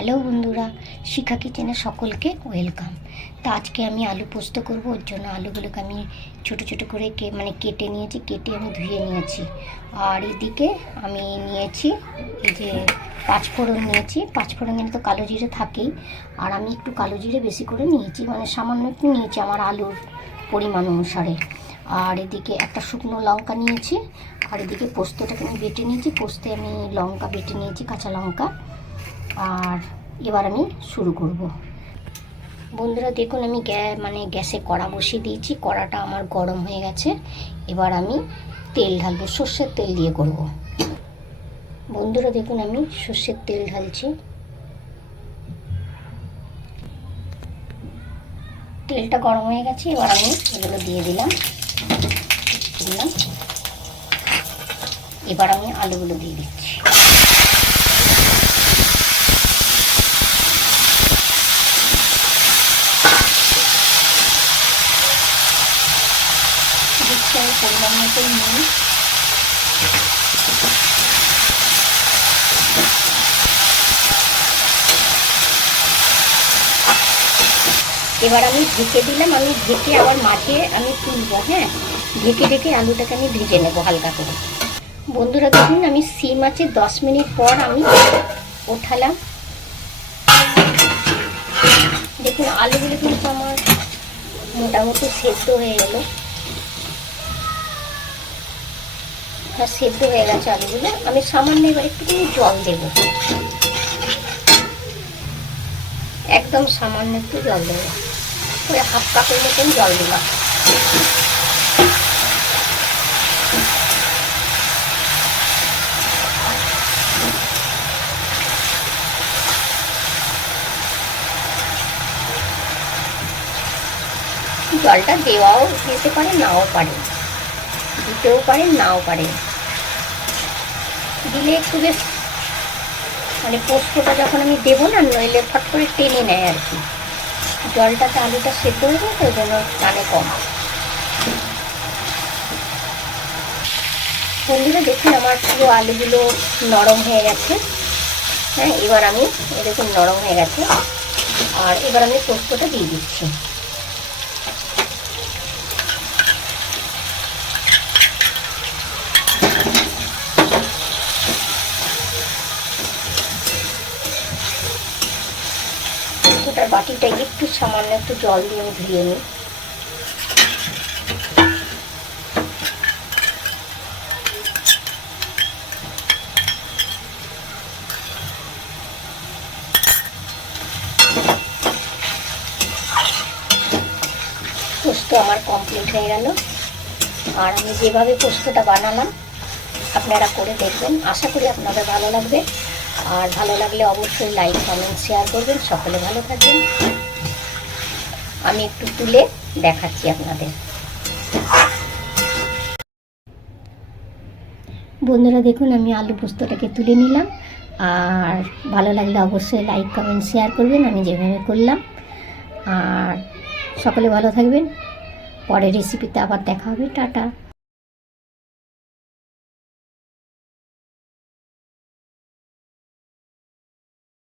Hello বন্ধুরা, শিখা কিচেনে সকলকে ওয়েলকাম। তা আজকে আমি আলু পোস্ত করব। ওর জন্য আলুগুলোকে আমি ছোট ছোট করে কেটে নিয়েছি, কেটে আমি ধুয়ে নিয়েছি। আর এদিকে আমি নিয়েছি এই যে পাঁচফোড়ন নিয়েছি। পাঁচফোড়নে তো কালো জিরে থাকেই, আর আমি একটু কালো জিরে বেশি করে নিয়েছি, মানে সামান্য একটু নিয়েছি আমার আলুর পরিমাণ অনুসারে। আর এদিকে একটা শুকনো লঙ্কা নিয়েছি, আর এদিকে পোস্তটাকে আমি বেটে নিয়েছি। পোস্তে আমি লঙ্কা বেটে নিয়েছি, কাঁচা লঙ্কা। আর এবার আমি শুরু করব। বন্ধুরা দেখুন, আমি গ্যাসে কড়া বসিয়ে দিয়েছি। কড়াটা আমার গরম হয়ে গেছে। এবার আমি তেল ঢালবো, সর্ষের তেল দিয়ে করব। বন্ধুরা দেখুন, আমি সর্ষের তেল ঢালছি। তেলটা গরম হয়ে গেছে, এবার আমি এগুলো দিয়ে দিলাম। এবার আমি আলুগুলো দিয়ে দিচ্ছি। পরিমাণ মতো নুন, এবার আমি ঢেকে দিলাম। আমি ঢেকে আবার মাঝে আমি তুলবো। হ্যাঁ, ঢেকে ঢেকে আলুটাকে আমি ভেজে নেবো হালকা করে। বন্ধুরা দেখুন, আমি সিম আছে 10 মিনিট পর আমি ওঠালাম। দেখুন আলুগুলো কিন্তু আমার মোটামুটি সেদ্ধ হয়ে গেল। আর সেদ্ধ হয়ে গেছে আলুগুলো। আমি সামান্য এবার একটুখানি জল দেব, একদম সামান্য একটু জল দেবো, ওই হাফ কাপের মতন জল দিলাম। জলটা দেওয়াও যেতে পারে, নাও পারে, দিতেও পারে, নাও পারে। দিলে একটু বেশ মানে পোস্তটা যখন আমি দেবো না, নইলে ফট করে টেনে নেয় আর কি। জলটাতে আলুটা সেদ্ধ হয়ে যায়, তো ওই জন্য টানে কম। বন্ধুরা দেখুন, আমার পুরো আলুগুলো নরম হয়ে গেছে। হ্যাঁ, এবার আমি দেখুন নরম হয়ে গেছে। আর এবার আমি পোস্তটা দিয়ে দিচ্ছি। পোস্তটার বাটিটা একটু সামান্য একটু জল দিয়ে আমি ধুয়ে নিই। পোস্ত আমার কমপ্লিট হয়ে গেল। আর আমি যেভাবে পোস্তটা বানালাম আপনারা করে দেখবেন, আশা করি আপনাদের ভালো লাগবে। আর ভালো লাগলে অবশ্যই লাইক, কমেন্ট, শেয়ার করবেন। সকলে ভালো থাকবেন। আমি একটু তুলে দেখাচ্ছি আপনাদের। বন্ধুরা দেখুন, আমি আলু পোস্তটাকে তুলে নিলাম। আর ভালো লাগলে অবশ্যই লাইক, কমেন্ট, শেয়ার করবেন আমি যেভাবে করলাম। আর সকলে ভালো থাকবেন। পরের রেসিপিতে আবার দেখা হবে। টাটা।